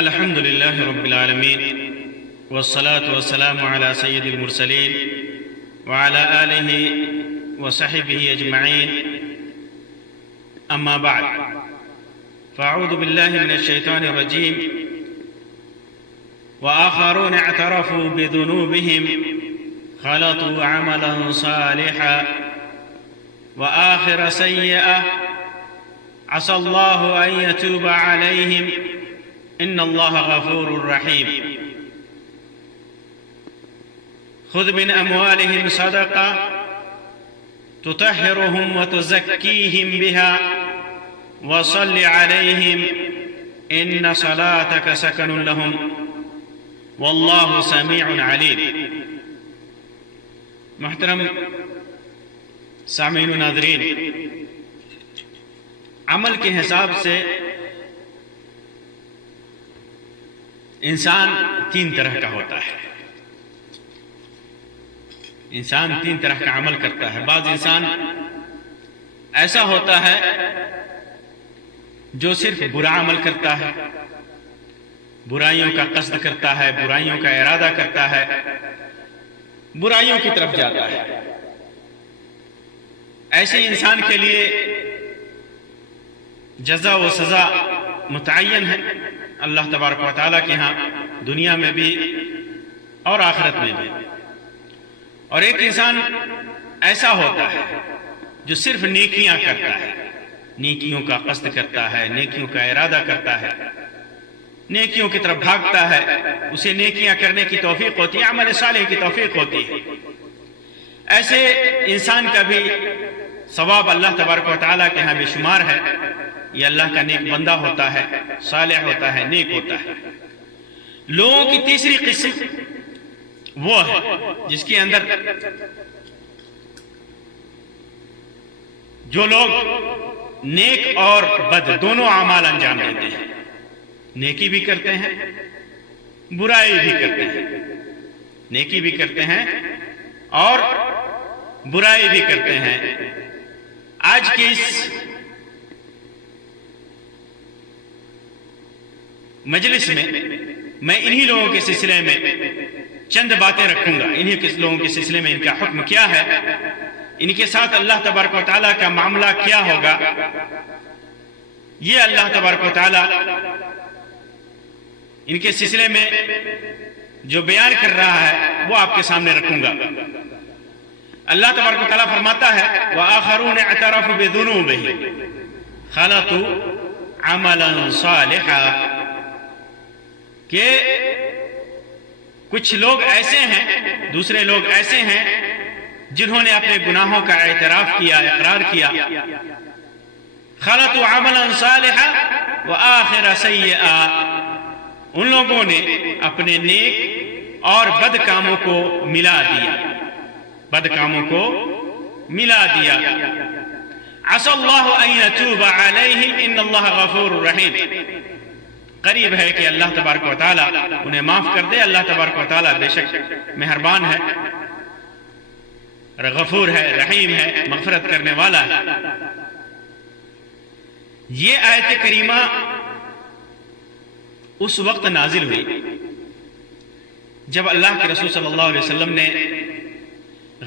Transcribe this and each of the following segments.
الحمد لله رب العالمين والصلاة والسلام على سيد المرسلين وعلى آله وصحبه أجمعين، أما بعد، فأعوذ بالله من الشيطان الرجيم. وآخرون اعترفوا بذنوبهم خلطوا عملا صالحا وآخر سيئة عسى الله أن يتوب عليهم إن الله غفور رحيم. خذ من أموالهم صدقة تطهرهم وتزكيهم بها وصل عليهم إن صلاتك سكن لهم واللہ سمیع علیم. محترم سامعین و ناظرین، عمل کے حساب سے انسان تین طرح کا ہوتا ہے. انسان تین طرح کا عمل کرتا ہے. بعض انسان ایسا ہوتا ہے جو صرف برا عمل کرتا ہے، برائیوں کا قصد کرتا ہے، برائیوں کا ارادہ کرتا ہے، برائیوں کی طرف جاتا ہے. ایسے انسان کے لیے جزا و سزا متعین ہے اللہ تبارک و تعالیٰ کے ہاں، دنیا میں بھی اور آخرت میں بھی. اور ایک انسان ایسا ہوتا ہے جو صرف نیکیاں کرتا ہے، نیکیوں کا قصد کرتا ہے، نیکیوں کا ارادہ کرتا ہے، نیکیوں کی طرف بھاگتا ہے، اسے نیکیاں کرنے کی توفیق ہوتی ہے، عمل صالح کی توفیق ہوتی ہے. ایسے انسان کا بھی ثواب اللہ تبارک و تعالیٰ کے ہاں بے شمار ہے. یہ اللہ کا نیک بندہ ہوتا ہے، صالح ہوتا ہے، نیک ہوتا ہے. لوگوں کی تیسری قسم وہ ہے جس کے اندر جو لوگ نیک اور بد دونوں اعمال انجام دیتے ہیں، نیکی بھی کرتے ہیں، برائی بھی کرتے ہیں، نیکی بھی کرتے ہیں اور برائی بھی کرتے ہیں. آج کی اس مجلس میں انہی لوگوں کے سلسلے میں چند باتیں رکھوں گا. انہی لوگوں کے سلسلے میں ان کا حکم کیا ہے، ان کے ساتھ اللہ تبارک و تعالیٰ کا معاملہ کیا ہوگا، یہ اللہ تبارک و تعالیٰ ان کے سلسلے میں جو بیان کر رہا ہے وہ آپ کے سامنے رکھوں گا. اللہ تبارک و تعالیٰ فرماتا ہے وَآخَرُونَ اعْتَرَفُوا بِذُنُوبِهِمْ خَلَطُوا عَمَلًا صَالِحًا، کہ کچھ لوگ ایسے ہیں، دوسرے لوگ ایسے ہیں جنہوں نے اپنے گناہوں کا اعتراف کیا، اقرار کیا. خَلَطُوا عَمَلًا صَالِحًا وَآخِرَ سَيِّئًا، ان لوگوں نے اپنے نیک اور بد کاموں کو ملا دیا، بد کاموں کو ملا دیا. عَسَى اللَّهُ أَن يَتُوبَ عَلَيْهِمْ إِنَّ اللَّهَ غَفُورٌ رَحِيمٌ. قریب ہے کہ اللہ تبارک و تعالیٰ انہیں معاف کر دے. اللہ تبارک و تعالیٰ بے شک مہربان ہے، غفور ہے، رحیم ہے، مغفرت کرنے والا ہے. یہ آیت کریمہ اس وقت نازل ہوئی جب اللہ کے رسول صلی اللہ علیہ وسلم نے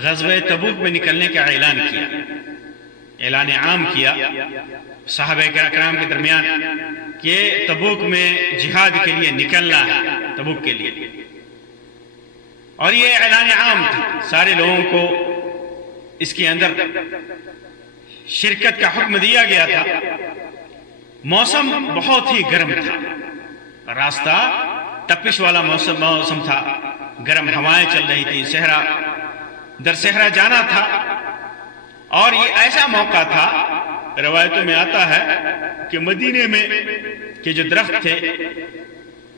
غزوہ تبوک میں نکلنے کا اعلان کیا، اعلان عام کیا صحابہ کرام کے درمیان کہ تبوک میں جہاد کے لیے نکلنا ہے، تبوک کے لیے. اور یہ اعلان عام تھا، سارے لوگوں کو اس کے اندر شرکت کا حکم دیا گیا تھا. موسم بہت ہی گرم تھا، راستہ تپش والا موسم تھا، گرم ہوائیں چل رہی تھی، صحرا در صحرا جانا تھا. اور یہ ایسا موقع تھا، روایتوں میں آتا ہے کہ مدینے میں کہ جو درخت تھے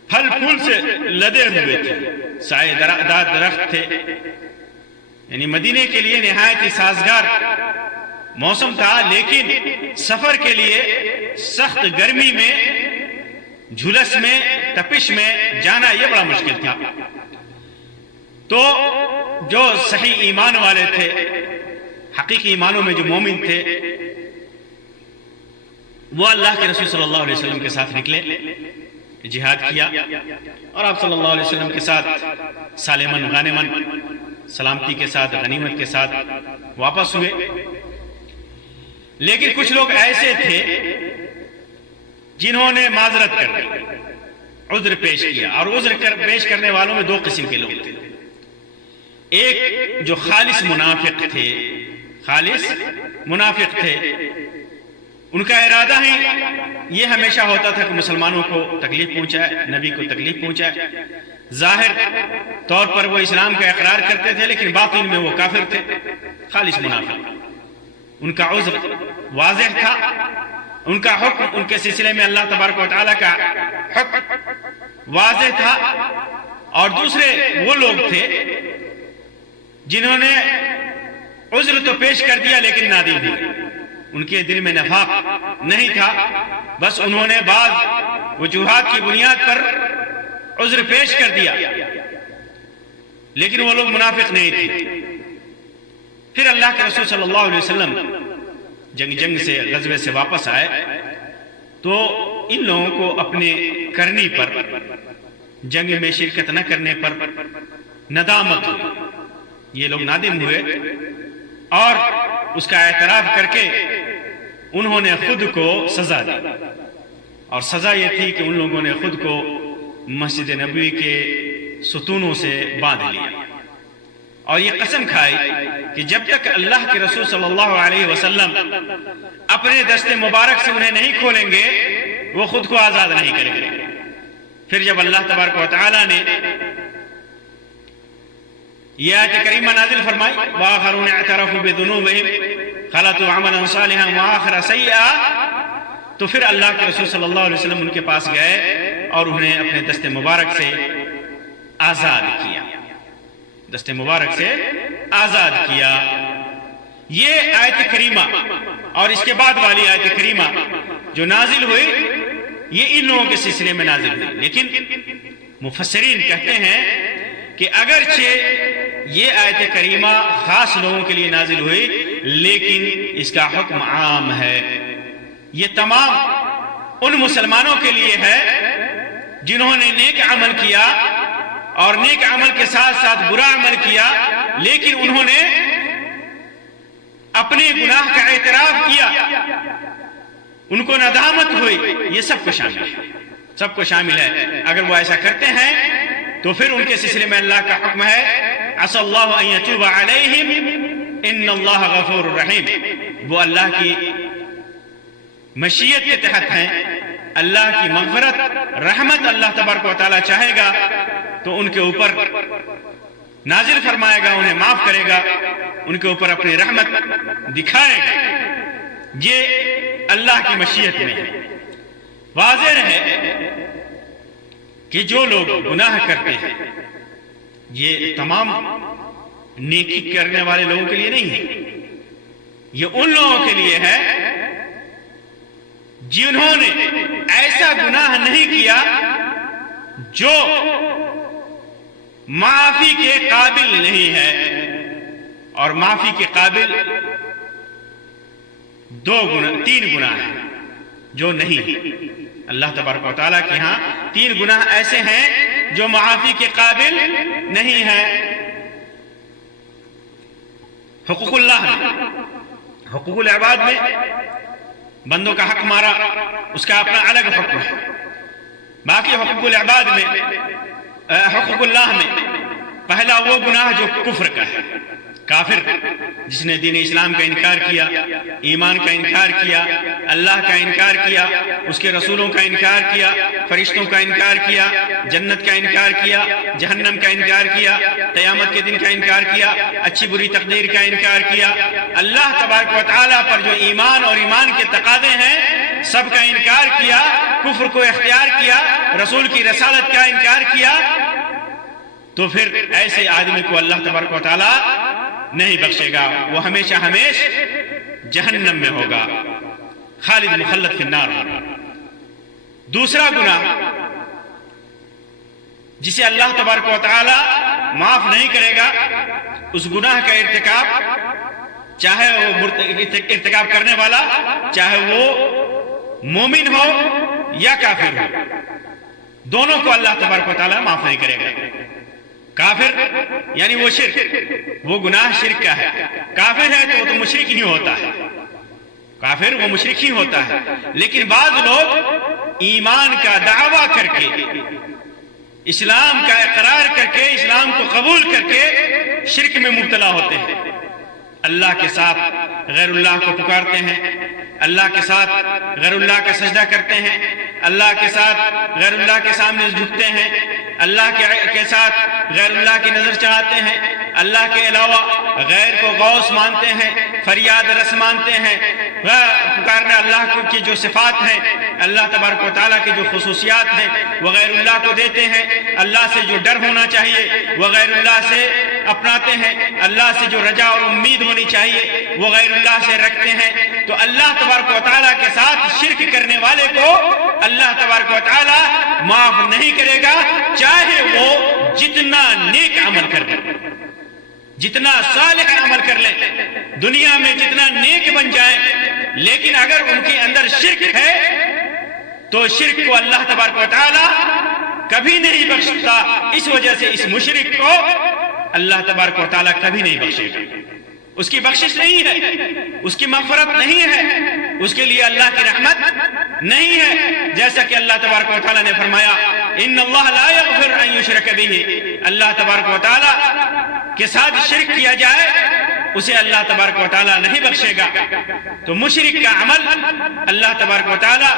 پھل پھول سے لدے ہوئے تھے، سائے دار درخت تھے، یعنی مدینے کے لیے نہایت ہی سازگار موسم تھا. لیکن سفر کے لیے سخت گرمی میں، جھلس میں، تپش میں جانا یہ بڑا مشکل تھا. تو جو صحیح ایمان والے تھے، حقیقی ایمانوں میں جو مومن تھے، وہ اللہ کے رسول صلی اللہ علیہ وسلم کے ساتھ نکلے. جہاد کیا اور آپ صلی اللہ علیہ وسلم کے ساتھ سالمن غانمن سلامتی کے ساتھ غنیمت کے ساتھ واپس ہوئے. لیکن کچھ لوگ ایسے تھے جنہوں نے معذرت کر دی, عذر پیش کیا, اور عذر پیش کرنے والوں میں دو قسم کے لوگ تھے. ایک جو خالص منافق تھے, ان کا ارادہ ہی یہ ہمیشہ ہوتا تھا کہ مسلمانوں کو تکلیف پہنچائے, نبی کو تکلیف پہنچائے. ظاہر طور پر وہ اسلام کا اقرار کرتے تھے لیکن باطن میں وہ کافر تھے, خالص منافق. ان کا عذر واضح تھا, ان کا حکم, ان کے سلسلے میں اللہ تبارک و تعالیٰ کا حکم واضح تھا. اور دوسرے وہ لوگ تھے جنہوں نے عذر تو پیش کر دیا لیکن نادم ہوئے, ان کے دل میں نفاق نہیں تھا, بس انہوں نے بعض وجوہات کی بنیاد پر عذر پیش کر دیا لیکن وہ لوگ منافق نہیں تھے. پھر اللہ کے رسول صلی اللہ علیہ وسلم جنگ سے غزوے سے واپس آئے تو ان لوگوں کو اپنے کرنی پر, جنگ میں شرکت نہ کرنے پر ندامت ہوئی. یہ لوگ نادم ہوئے اور اس کا اعتراف کر کے انہوں نے خود کو سزا دی, اور سزا یہ تھی کہ ان لوگوں نے خود کو مسجد نبوی کے ستونوں سے باندھ لیا اور یہ قسم کھائی کہ جب تک اللہ کے رسول صلی اللہ علیہ وسلم اپنے دست مبارک سے انہیں نہیں کھولیں گے وہ خود کو آزاد نہیں کریں گے. پھر جب اللہ تبارک و تعالیٰ نے یہ آیت کریمہ نازل فرمائی وآخرون اعترفوا بذنوبهم خلطوا عملا صالحا وآخر سیئا, تو پھر اللہ کے رسول صلی اللہ علیہ وسلم ان کے پاس گئے اور انہیں اپنے دست مبارک سے آزاد کیا, دست مبارک سے آزاد کیا. یہ آیت کریمہ اور اس کے بعد والی آیت کریمہ جو نازل ہوئی یہ ان لوگوں کے سلسلے میں نازل ہوئی. لیکن مفسرین کہتے ہیں کہ اگرچہ یہ آیت کریمہ خاص لوگوں کے لیے نازل ہوئی لیکن اس کا حکم عام ہے. یہ تمام ان مسلمانوں کے لیے ہے جنہوں نے نیک عمل کیا اور نیک عمل کے ساتھ ساتھ برا عمل کیا لیکن انہوں نے اپنے گناہ کا اعتراف کیا, ان کو ندامت ہوئی. یہ سب کو شامل ہے, سب کو شامل ہے. اگر وہ ایسا کرتے ہیں تو پھر ان کے سلسلے میں اللہ کا حکم ہے عسى اللہ ان یتوب علیہم ان اللہ غفور رحیم. وہ اللہ کی مشیت کے تحت ہیں, اللہ کی مغفرت رحمت اللہ تبارک و تعالیٰ چاہے گا تو ان کے اوپر نازل فرمائے گا, انہیں معاف کرے گا, ان کے اوپر اپنی رحمت دکھائے گا. یہ اللہ کی مشیت میں ہے. واضح رہے کہ جو لوگ گناہ کرتے ہیں یہ تمام نیکی کرنے والے لوگوں کے لیے نہیں ہے, یہ ان لوگوں کے لیے ہے جنہوں نے ایسا گناہ نہیں کیا جو معافی کے قابل نہیں ہے. اور معافی کے قابل تین گناہ ہیں جو نہیں ہیں. اللہ تبارک و تعالیٰ کے ہاں تین گناہ ایسے ہیں جو معافی کے قابل نہیں ہیں. حقوق اللہ میں, حقوق العباد میں بندوں کا حق مارا, اس کا اپنا الگ حکم ہے. باقی حقوق العباد میں, حقوق اللہ میں پہلا وہ گناہ جو کفر کا ہے, کافر جس نے دین اسلام کا انکار کیا, ایمان کا انکار کیا, اللہ کا انکار کیا, اس کے رسولوں کا انکار کیا, فرشتوں کا انکار کیا, جنت کا انکار کیا, جہنم کا انکار کیا, قیامت کے دن کا انکار کیا, اچھی بری تقدیر کا انکار کیا, اللہ تبارک و تعالیٰ پر جو ایمان اور ایمان کے تقاضے ہیں سب کا انکار کیا, کفر کو اختیار کیا, رسول کی رسالت کا انکار کیا, تو پھر ایسے آدمی کو اللہ تبارک و تعالیٰ نہیں بخشے گا. وہ ہمیشہ جہنم میں ہوگا, خالد مخلد فی النار ہوگا. دوسرا گناہ جسے اللہ تبارک و تعالیٰ معاف نہیں کرے گا, اس گناہ کا ارتکاب چاہے وہ ارتکاب کرنے والا چاہے وہ مومن ہو یا کافر ہو, دونوں کو اللہ تبارک و تعالیٰ معاف نہیں کرے گا۔ کافر یعنی وہ شرک، وہ گناہ شرک کا ہے، کافر ہے تو وہ تو مشرک ہی ہوتا ہے، کافر وہ مشرک ہی ہوتا ہے۔ لیکن بعض لوگ ایمان کا دعویٰ کر کے، اسلام کا اقرار کر کے، اسلام کو قبول کر کے شرک میں مبتلا ہوتے ہیں، اللہ کے ساتھ غیر اللہ کو پکارتے ہیں، اللہ کے ساتھ غیر اللہ کا سجدہ کرتے ہیں، اللہ کے ساتھ غیر اللہ کے سامنے جھکتے ہیں، اللہ کے ساتھ غیر اللہ کی نظر چڑھاتے ہیں، اللہ کے علاوہ غیر کو غوث مانتے ہیں، فریاد رس مانتے ہیں، پکارنے اللہ کی جو صفات ہیں، اللہ تبارک و تعالیٰ کی جو خصوصیات ہیں وہ غیر اللہ کو دیتے ہیں، اللہ سے جو ڈر ہونا چاہیے وہ غیر اللہ سے اپناتے ہیں، اللہ سے جو رجا اور امید ہونی چاہیے وہ غیر اللہ سے رکھتے ہیں۔ تو اللہ تبارک و تعالیٰ کے ساتھ شرک کرنے والے کو اللہ تبارک و تعالیٰ معاف نہیں کرے گا، چاہے وہ جتنا نیک عمل کر لیں، جتنا صالح عمل کر لیں، دنیا میں جتنا نیک بن جائیں، لیکن اگر ان کے اندر شرک ہے تو شرک کو اللہ تبارک و تعالیٰ کبھی نہیں بخشتا۔ اس وجہ سے اس مشرک کو اللہ تبارک و تعالیٰ کبھی نہیں بخشے گا، اس کی بخشش نہیں ہے، اس کی مغفرت نہیں ہے، اس کے لیے اللہ کی رحمت نہیں ہے، جیسا کہ اللہ تبارک و تعالیٰ نے فرمایا ان اللہ لا یغفر ان یشرک بہ، اللہ تبارک و تعالیٰ کے ساتھ شرک کیا جائے اسے اللہ تبارک و تعالیٰ نہیں بخشے گا۔ تو مشرک کا عمل اللہ تبارک و تعالیٰ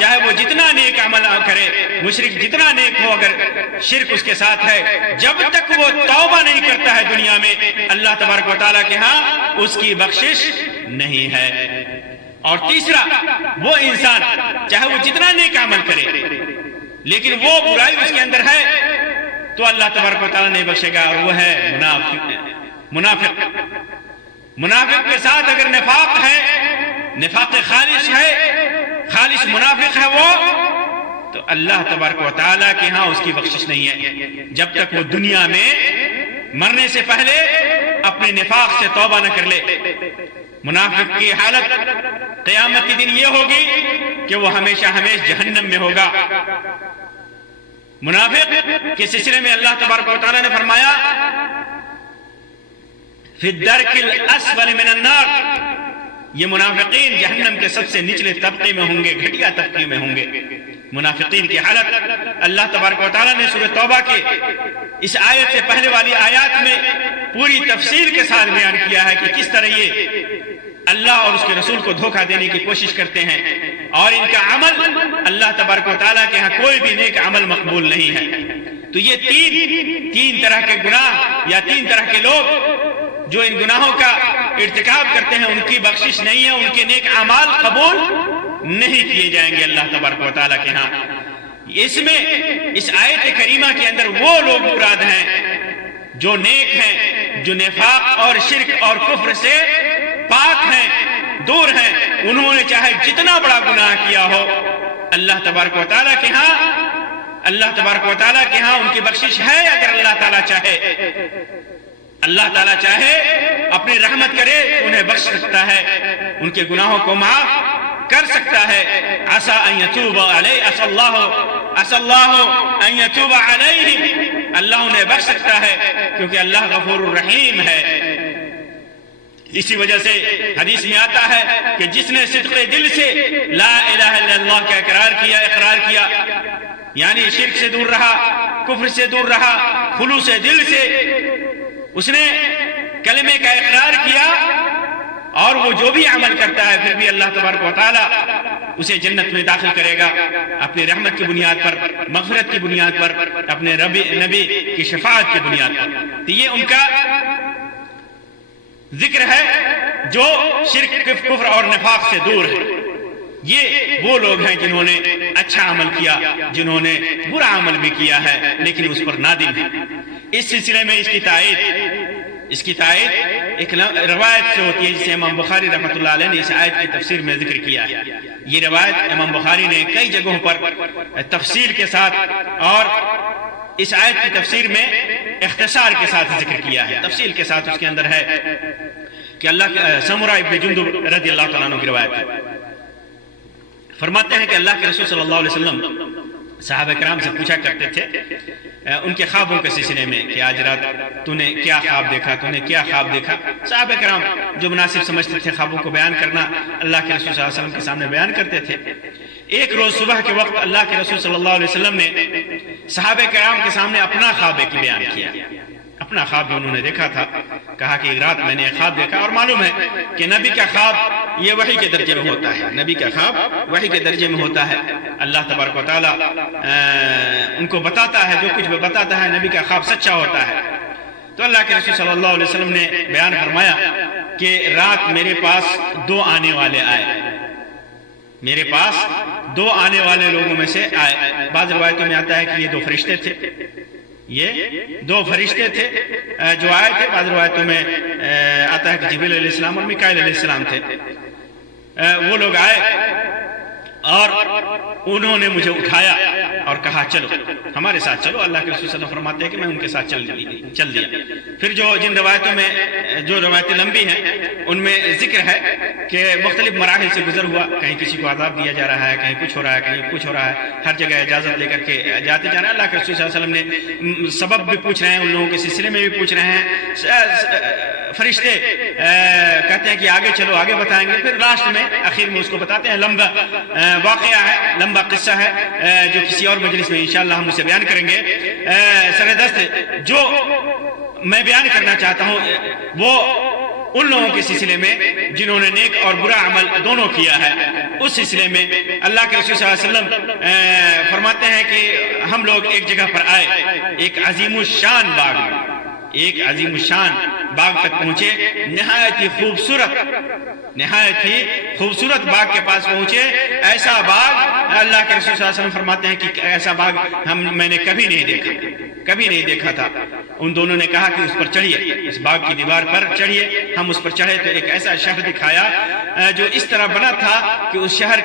چاہے وہ جتنا نیک عمل کرے، مشرک جتنا نیک ہو، اگر شرک اس کے ساتھ ہے، جب تک وہ توبہ نہیں کرتا ہے دنیا میں، اللہ تبارک و تعالیٰ کے ہاں اس کی بخشش نہیں ہے۔ اور تیسرا، وہ انسان چاہے وہ جتنا نیک عمل کرے لیکن وہ برائی اس کے اندر ہے تو اللہ تبارک و تعالیٰ نہیں بخشے گا، اور وہ ہے منافق۔ منافق کے ساتھ اگر نفاق ہے، نفاق خالص ہے، خالص منافق ہے وہ، تو اللہ تبارک و تعالیٰ کے ہاں اس کی بخشش نہیں ہے جب تک وہ دنیا میں مرنے سے پہلے اپنے نفاق سے توبہ نہ کر لے۔ منافق کی حالت قیامت کے دن یہ ہوگی کہ وہ ہمیشہ جہنم میں ہوگا۔ منافق کے سلسلے میں اللہ تبارک و تعالیٰ نے فرمایا فی الدرک الاسفل من النار، یہ منافقین جہنم کے سب سے نچلے طبقے میں ہوں گے، گھٹیا طبقے میں ہوں گے۔ منافقین کی حالت اللہ تبارک و تعالیٰ نے سورہ توبہ کے اس آیت سے پہلے والی آیات میں پوری تفصیل کے ساتھ بیان کیا ہے کہ کس طرح یہ اللہ اور اس کے رسول کو دھوکہ دینے کی کوشش کرتے ہیں، اور ان کا عمل اللہ تبارک و تعالیٰ کے ہاں کوئی بھی نیک عمل مقبول نہیں ہے۔ تو یہ تین طرح کے گناہ یا تین طرح کے لوگ جو ان گناہوں کا ارتکاب کرتے ہیں، ان کی بخشش نہیں ہے، ان کے نیک اعمال قبول نہیں کیے جائیں گے اللہ تبارک و تعالیٰ کے ہاں۔ اس میں اس آیت کریمہ کے اندر وہ لوگ مراد ہیں جو نیک ہیں، جو نفاق اور شرک اور کفر سے پاک ہیں، دور ہیں، انہوں نے چاہے جتنا بڑا گناہ کیا ہو، اللہ تبارک و تعالیٰ کے ہاں ان کی بخشش ہے۔ اگر اللہ تعالیٰ چاہے اپنی رحمت کرے انہیں بخش سکتا ہے، ان کے گناہوں کو معاف کر سکتا ہے۔ عسى ان يتوب علیہ، عسى اللہ ان يتوب علیہ، اللہ انہیں بخش سکتا ہے کیونکہ اللہ غفور الرحیم ہے۔ اسی وجہ سے حدیث میں آتا ہے کہ جس نے صدق دل سے لا الہ الا اللہ کا اقرار کیا، یعنی شرک سے دور رہا، کفر سے دور رہا، خلوص دل سے اس نے کلمے کا اقرار کیا، اور وہ جو بھی عمل کرتا ہے پھر بھی اللہ تبارک و تعالیٰ اسے جنت میں داخل کرے گا اپنی رحمت کی بنیاد پر، مغفرت کی بنیاد پر، اپنے نبی کی شفاعت کی بنیاد پر۔ تو یہ ان کا ذکر ہے جو شرک، کفر اور نفاق سے دور ہے۔ یہ وہ لوگ ہیں جنہوں نے اچھا عمل کیا، جنہوں نے برا عمل بھی کیا ہے لیکن اس پر نادم ہے۔ اس سلسلے میں اس کی تائید ایک روایت سے ہوتی ہے جسے امام بخاری رحمۃ اللہ علیہ نے اس آیت کی تفسیر میں ذکر کیا ہے۔ یہ روایت امام بخاری نے کئی جگہوں پر تفصیل کے ساتھ اور اس آیت کی تفسیر میں اختصار کے ساتھ ذکر کیا ہے۔ تفصیل کے ساتھ اس کے اندر ہے کہ سمرہ ابن جندب رضی اللہ تعالیٰ عنہ کی روایت ہے، فرماتے ہیں کہ اللہ کے رسول صلی اللہ علیہ وسلم صحابہ کرام سے پوچھا کرتے تھے ان کے خوابوں کے سلسلے میں کہ آج رات تو نے کیا خواب دیکھا، تو نے کیا خواب دیکھا۔ صحابہ کرام جو مناسب سمجھتے تھے خوابوں کو بیان کرنا، اللہ کے رسول صلی اللہ علیہ وسلم کے سامنے بیان کرتے تھے۔ ایک روز صبح کے وقت اللہ کے رسول صلی اللہ علیہ وسلم نے صحابہ کرام کے سامنے اپنا خواب ایک بیان کیا، اپنا خواب جو انہوں نے دیکھا تھا۔ کہا کہ ایک رات میں نے ایک خواب دیکھا، اور معلوم ہے کہ نبی کا خواب یہ وحی کے درجے میں ہوتا ہے، نبی کا خواب وحی کے درجے میں ہوتا ہے۔ اللہ تبارک و تعالیٰ ان کو بتاتا ہے، جو کچھ بھی بتاتا ہے نبی کا خواب سچا ہوتا ہے۔ تو اللہ کے رسول صلی اللہ علیہ وسلم نے بیان فرمایا کہ رات میرے پاس دو آنے والے آئے، میرے پاس دو آنے والے لوگوں میں سے آئے۔ بعض روایتوں میں آتا ہے کہ یہ دو فرشتے تھے، یہ دو فرشتے تھے جو آئے تھے۔ بعض روایتوں میں آتا ہے کہ جبریل علیہ السلام اور میکائیل علیہ السلام تھے۔ وہ لوگ آئے اور انہوں نے مجھے اٹھایا اور کہا چلو ہمارے ساتھ چلو۔ اللہ کے رسول صلی اللہ علیہ وسلم فرماتے ہیں کہ میں ان کے ساتھ چل دیا۔ پھر جن روایتوں میں جو روایتیں لمبی ہیں ان میں ذکر ہے کہ مختلف مراحل سے گزر ہوا، کہیں کسی کو عذاب دیا جا رہا ہے، کہیں کچھ ہو رہا ہے، کہیں کچھ ہو رہا ہے، ہر جگہ اجازت لے کر کے جاتے جا رہے ہیں۔ اللہ کے رسول صلی اللہ علیہ وسلم نے سبب بھی پوچھ رہے ہیں، ان لوگوں کے سلسلے میں بھی پوچھ رہے ہیں۔ فرشتے کہتے ہیں کہ آگے چلو، آگے بتائیں گے۔ پھر لاسٹ میں آخر میں اس کو بتاتے ہیں۔ لمبا واقعہ ہے، لمبا قصہ ہے جو کسی اور مجلس میں انشاءاللہ ہم اسے بیان کریں گے۔ سردست جو میں بیان کرنا چاہتا ہوں وہ ان لوگوں کے سلسلے میں جنہوں نے نیک اور برا عمل دونوں کیا ہے، اس سلسلے میں اللہ کے رسول صلی اللہ علیہ وسلم فرماتے ہیں کہ ہم لوگ ایک جگہ پر آئے، ایک عظیم الشان باغ میں، ایک عظیم الشان باغ تک پہنچے، نہایت ہی خوبصورت باغ کے پاس پہنچے۔ ایسا باغ اللہ کے رسول صلی اللہ علیہ وسلم فرماتے ہیں کہ ایسا باغ میں نے کبھی نہیں دیکھا تھا۔ ان دونوں نے کہا کہ اس پر چڑھیے، اس باغ کی دیوار پر چڑھیے۔ ہم اس پر چڑھے تو ایک ایسا شہر دکھایا جو اس طرح بنا تھا کہ اس شہر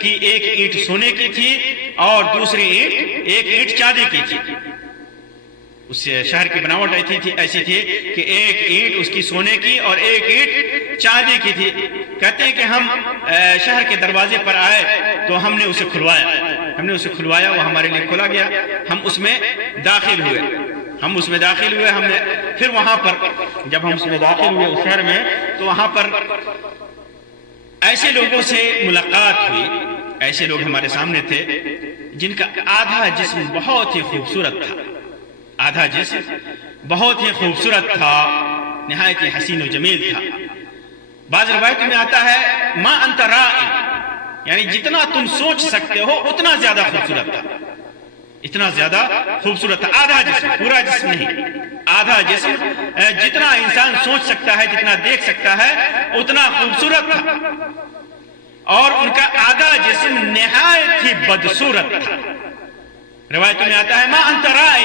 کی ایک اینٹ سونے کی تھی اور دوسری ایک اینٹ چاندی کی تھی۔ اس شہر کی بناوٹ ایسی تھی کہ ایک اینٹ اس کی سونے کی اور ایک اینٹ چاندی کی تھی۔ کہتے ہیں کہ ہم شہر کے دروازے پر آئے تو ہم نے اسے کھلوایا، وہ ہمارے لیے کھلا گیا۔ ہم اس میں داخل ہوئے، ہم نے پھر وہاں پر جب ہم اس میں داخل ہوئے اس شہر میں، تو وہاں پر ایسے لوگوں سے ملاقات ہوئی، ایسے لوگ ہمارے سامنے تھے جن کا آدھا جسم بہت ہی خوبصورت تھا، نہایت ہی حسین و جمیل تھا۔ بعض روایتوں میں آتا ہے ما انت رائی، یعنی جتنا تم سوچ سکتے ہو اتنا زیادہ خوبصورت تھا، آدھا جسم، پورا جسم نہیں، آدھا جسم جتنا انسان سوچ سکتا ہے، جتنا دیکھ سکتا ہے اتنا خوبصورت تھا، اور ان کا آدھا جسم نہایت ہی بدصورت تھا۔ روایتوں میں آتا ہے ما انت رائی،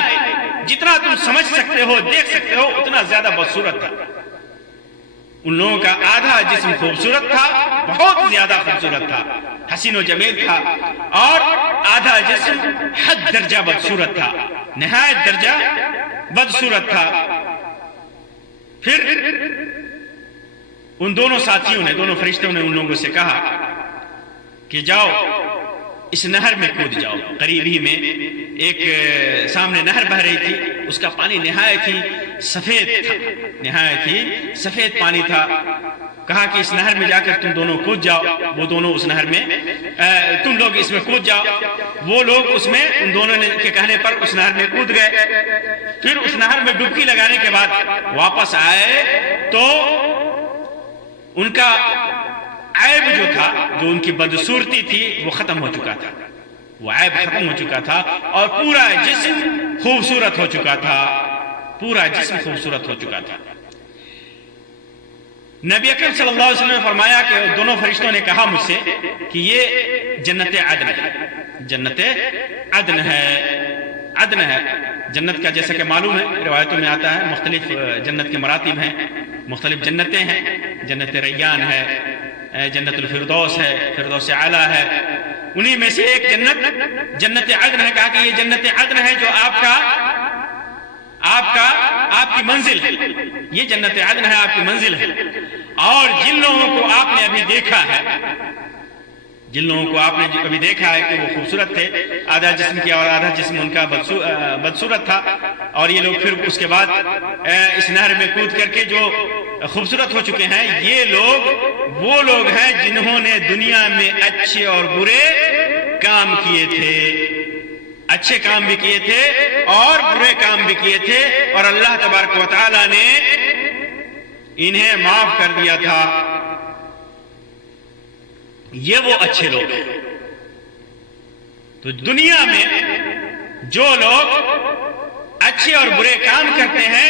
جتنا تم سمجھ سکتے ہو، دیکھ سکتے ہو اتنا زیادہ بدصورت تھا۔ ان لوگوں کا آدھا جسم خوبصورت تھا، بہت زیادہ خوبصورت تھا، حسین و جمیل تھا، اور آدھا جسم حد درجہ بدصورت تھا، نہایت درجہ بدصورت تھا۔ پھر ان دونوں ساتھیوں نے، دونوں فرشتوں نے ان لوگوں سے کہا کہ جاؤ اس نہر میں کود جاؤ۔ قریب ہی میں ایک سامنے نہر بہ رہی تھی، اس کا پانی نہایت ہی سفید پانی تھا۔ کہا کہ اس نہر میں جا کر تم دونوں کود جاؤ۔ وہ دونوں اس نہر میں، تم لوگ اس میں کود جاؤ۔ وہ لوگ اس میں، ان دونوں کے کہنے پر اس نہر میں کود گئے۔ پھر اس نہر میں ڈبکی لگانے کے بعد واپس آئے تو ان کا عیب جو تھا، جو ان کی بدصورتی تھی، وہ ختم ہو چکا تھا، وہ عیب ختم ہو چکا تھا، اور پورا جسم خوبصورت ہو چکا تھا، نبی اکرم صلی اللہ علیہ وسلم نے فرمایا کہ دونوں فرشتوں نے کہا مجھ سے کہ یہ جنت عدن ہے۔ جنت کا جیسا کہ معلوم ہے، روایتوں میں آتا ہے مختلف جنت کے مراتب ہیں، مختلف جنتیں ہیں، جنت ریان ہے، جنت الفردوس ہے، فردوس اعلیٰ ہے، انہی میں سے ایک جنت عدن ہے۔ کہا کہ یہ جنت عدن ہے جو آپ کی منزل ہے، یہ جنت عدن ہے، آپ کی منزل ہے۔ اور جن لوگوں کو آپ نے ابھی دیکھا ہے، جن لوگوں کو آپ نے ابھی دیکھا ہے کہ وہ خوبصورت تھے، آدھا جسم کیا اور آدھا جسم ان کا بدصورت تھا، اور یہ لوگ پھر اس کے بعد اس نہر میں کود کر کے جو خوبصورت ہو چکے ہیں، یہ لوگ وہ لوگ ہیں جنہوں نے دنیا میں اچھے اور برے کام کیے تھے، اچھے کام بھی کیے تھے اور برے کام بھی کیے تھے، اور اللہ تبارک و تعالی نے انہیں معاف کر دیا تھا۔ یہ وہ اچھے لوگ ہیں۔ تو دنیا میں جو لوگ اچھے اور برے کام کرتے ہیں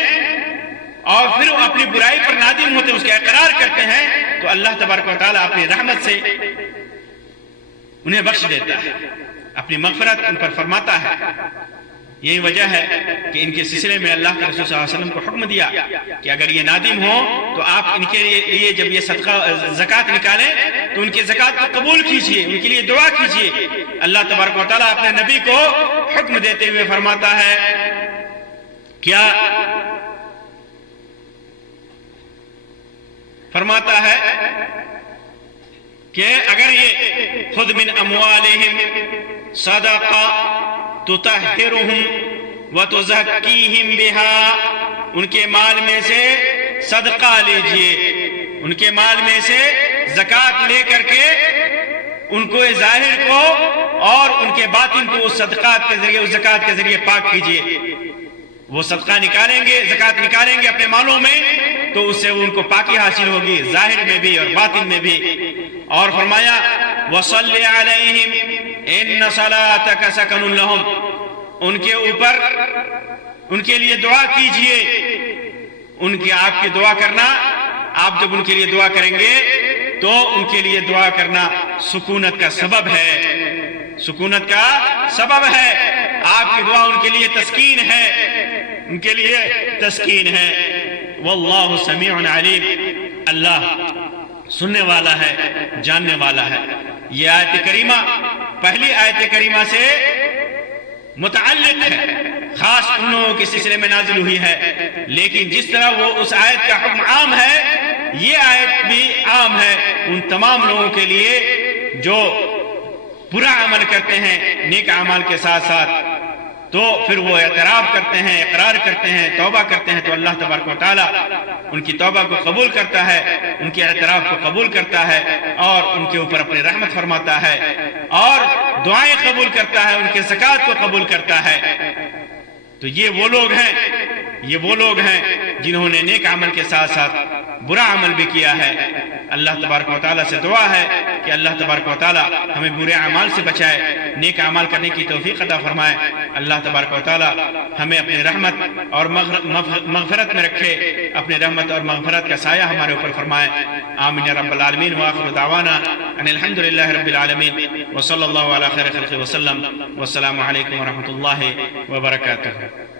اور پھر وہ اپنی برائی پر نادم ہوتے ہیں، اس کا اقرار کرتے ہیں، تو اللہ تبارک و تعالیٰ اپنی رحمت سے انہیں بخش دیتا ہے، اپنی مغفرت ان پر فرماتا ہے۔ یہی وجہ ہے کہ ان کے سلسلے میں اللہ کے رسول صلی اللہ علیہ وسلم کو حکم دیا کہ اگر یہ نادم ہوں تو آپ ان کے لیے جب یہ صدقہ زکوٰۃ نکالیں تو ان کی زکوٰۃ کو قبول کیجئے، ان کے لیے دعا کیجئے۔ اللہ تبارک و تعالیٰ اپنے نبی کو حکم دیتے ہوئے فرماتا ہے کیا؟ فرماتا ہے کہ اگر یہ خود من اموالہم صدقہ تطہرہم وتزکیہم بہا، ان کے مال میں سے صدقہ لیجئے، ان کے مال میں سے زکوٰۃ لے کر کے ان کو ظاہر کو اور ان کے باطن کو اس صدقات کے ذریعے، اس زکوٰۃ کے ذریعے پاک کیجئے۔ وہ صدقہ نکالیں گے، زکوٰۃ نکالیں گے اپنے مالوں میں تو اس سے ان کو پاکی حاصل ہوگی، ظاہر میں بھی اور باطن میں بھی۔ اور فرمایا وَصَلِّ عَلَيْهِمْ إِنَّ صَلَاتَكَ سَكَنٌ لَهُمْ، ان کے اوپر ان کے لیے دعا کیجئے۔ ان کی آپ کی دعا کرنا، آپ جب ان کے لیے دعا کریں گے تو ان کے لیے دعا کرنا سکونت کا سبب ہے، سکونت کا سبب ہے۔ آپ کی دعا ان کے لیے تسکین ہے، ان کے لیے تسکین ہے۔ واللہ سمیع علیم، اللہ سننے والا ہے، جاننے والا ہے۔ یہ آیت کریمہ پہلی آیت کریمہ سے متعلق ہے، خاص ان لوگوں کے سلسلے میں نازل ہوئی ہے، لیکن جس طرح وہ اس آیت کا حکم عام ہے، یہ آیت بھی عام ہے ان تمام لوگوں کے لیے جو برا عمل کرتے ہیں نیک اعمال کے ساتھ ساتھ، تو پھر وہ اعتراف کرتے ہیں، اقرار کرتے ہیں، توبہ کرتے ہیں، تو اللہ تبارک و تعالیٰ ان کی توبہ کو قبول کرتا ہے، ان کے اعتراف کو قبول کرتا ہے اور ان کے اوپر اپنی رحمت فرماتا ہے اور دعائیں قبول کرتا ہے، ان کے زکوٰۃ کو قبول کرتا ہے۔ تو یہ وہ لوگ ہیں جنہوں نے نیک عمل کے ساتھ ساتھ برا عمل بھی کیا ہے۔ اللہ تبارک و تعالیٰ سے دعا ہے کہ اللہ تبارک و تعالیٰ ہمیں برے اعمال سے بچائے، نیک اعمال کرنے کی توفیق عطا فرمائے۔ اللہ تبارک و تعالیٰ ہمیں اپنی رحمت اور مغفرت میں رکھے، اپنی رحمت اور مغفرت کا سایہ ہمارے اوپر فرمائے۔ آمین یا رب العالمین۔ وآخر دعوانا ان الحمد للہ رب العالمین، وصلی اللہ علی خیر خلقہ وسلم، والسلام علیکم ورحمۃ اللہ وبرکاتہ۔